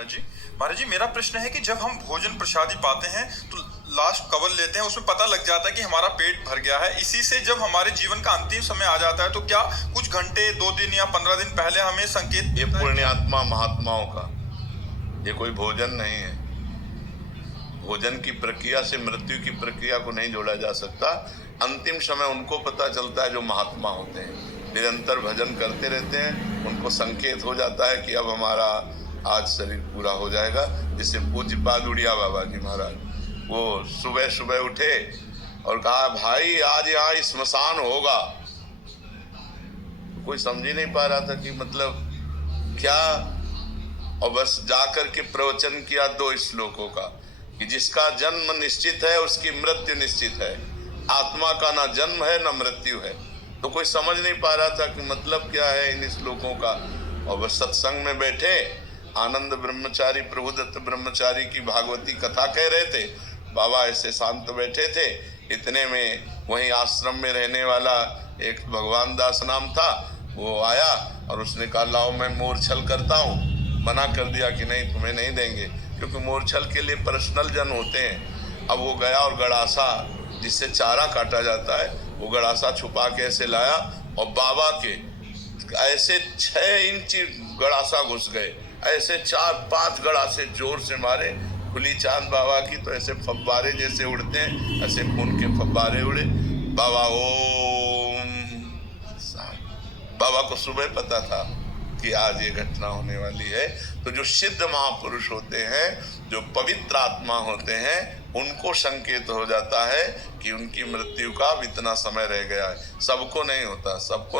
जी महाराज जी, मेरा प्रश्न है कि जब हम भोजन प्रसादी पाते हैं तो लास्ट कवर लेते हैं, उसमें पता लग जाता है कि हमारा पेट भर गया है। इसी से जब हमारे जीवन का अंतिम समय आ जाता है तो क्या कुछ घंटे, 2 दिन या 15 दिन पहले हमें संकेत ये मिलता है? पुण्यात्मा महात्माओं का, ये कोई भोजन नहीं है। भोजन की प्रक्रिया से मृत्यु की प्रक्रिया को नहीं जोड़ा जा सकता। अंतिम समय उनको पता चलता है जो महात्मा होते हैं, निरंतर भजन करते रहते हैं। उनको संकेत हो जाता है कि अब हमारा आज शरीर पूरा हो जाएगा। जिससे पूज्यपाद उड़िया बाबा जी महाराज, वो सुबह सुबह उठे और कहा, भाई आज यहाँ स्मशान होगा। कोई समझ ही नहीं पा रहा था कि मतलब क्या, और बस जाकर के प्रवचन किया 2 श्लोकों का कि जिसका जन्म निश्चित है उसकी मृत्यु निश्चित है। आत्मा का ना जन्म है ना मृत्यु है। तो कोई समझ नहीं पा रहा था कि मतलब क्या है इन श्लोकों का। और बस सत्संग में बैठे, आनंद ब्रह्मचारी, प्रभुदत्त ब्रह्मचारी की भागवती कथा कह रहे थे। बाबा ऐसे शांत बैठे थे। इतने में वहीं आश्रम में रहने वाला एक भगवान दास नाम था, वो आया और उसने कहा, लाओ मैं मोरछल करता हूँ। मना कर दिया कि नहीं, तुम्हें नहीं देंगे, क्योंकि मोरछल के लिए पर्सनल जन होते हैं। अब वो गया और गड़ासा, जिससे चारा काटा जाता है, वो गड़ासा छुपा के ऐसे लाया और बाबा के ऐसे 6 इंच गड़ासा घुस गए। ऐसे 4-5 गड़ासे जोर से मारे। खुली चांद बाबा की तो ऐसे फव्वारे जैसे उड़ते हैं, ऐसे खून के फव्वारे उड़े। बाबा ओम। बाबा को सुबह पता था कि आज ये घटना होने वाली है। तो जो सिद्ध महापुरुष होते हैं, जो पवित्र आत्मा होते हैं, उनको संकेत हो जाता है कि उनकी मृत्यु का अब इतना समय रह गया है। सबको नहीं होता, सबको